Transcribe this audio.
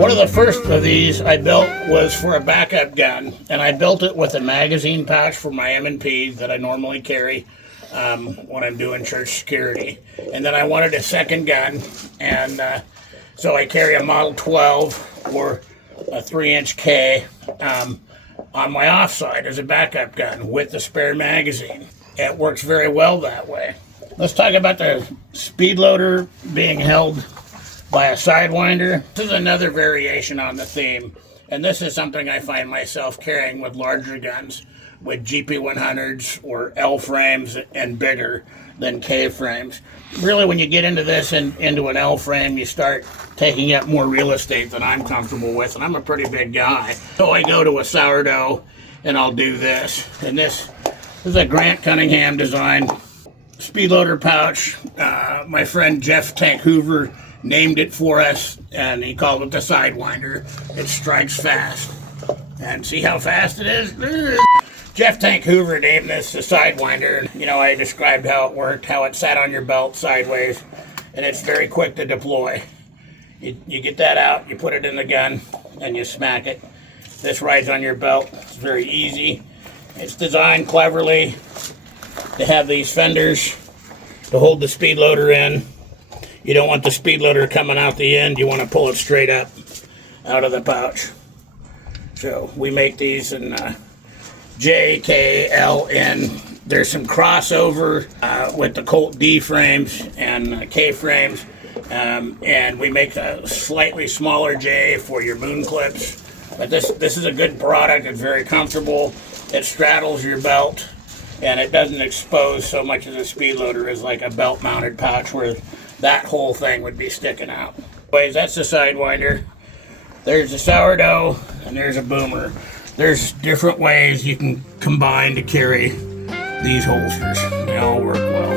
One of the first of these I built was for a backup gun, and I built it with a magazine pouch for my M&P that I normally carry when I'm doing church security. And then I wanted a second gun, and so I carry a Model 12 or a 3-inch K on my offside as a backup gun with the spare magazine. It works very well that way. Let's talk about the speed loader being held by a sidewinder. This is another variation on the theme, and this is something I find myself carrying with larger guns, with GP100s or L frames and bigger than K frames. Really, when you get into this and into an L frame, you start taking up more real estate than I'm comfortable with, and I'm a pretty big guy. So I go to a sourdough and I'll do this. And this is a Grant Cunningham design speed loader pouch. My friend Jeff Tank Hoover named it for us, and he called it the sidewinder. It strikes fast. And see how fast it is? Jeff Tank Hoover named this the sidewinder. You know, I described how it worked, how it sat on your belt sideways, and it's very quick to deploy. You get that out, you put it in the gun, and you smack it. This rides on your belt. It's very easy. It's designed cleverly to have these fenders to hold the speed loader in. You don't want the speed loader coming out the end. You want to pull it straight up out of the pouch. So we make these in J, K, L, N. There's some crossover with the Colt D frames and K frames. And we make a slightly smaller J for your moon clips. But this is a good product. It's very comfortable. It straddles your belt, and it doesn't expose so much of the speed loader as like a belt-mounted pouch where that whole thing would be sticking out. Anyways, that's the sidewinder. There's a sourdough, and there's a boomer. There's different ways you can combine to carry these holsters. They all work well.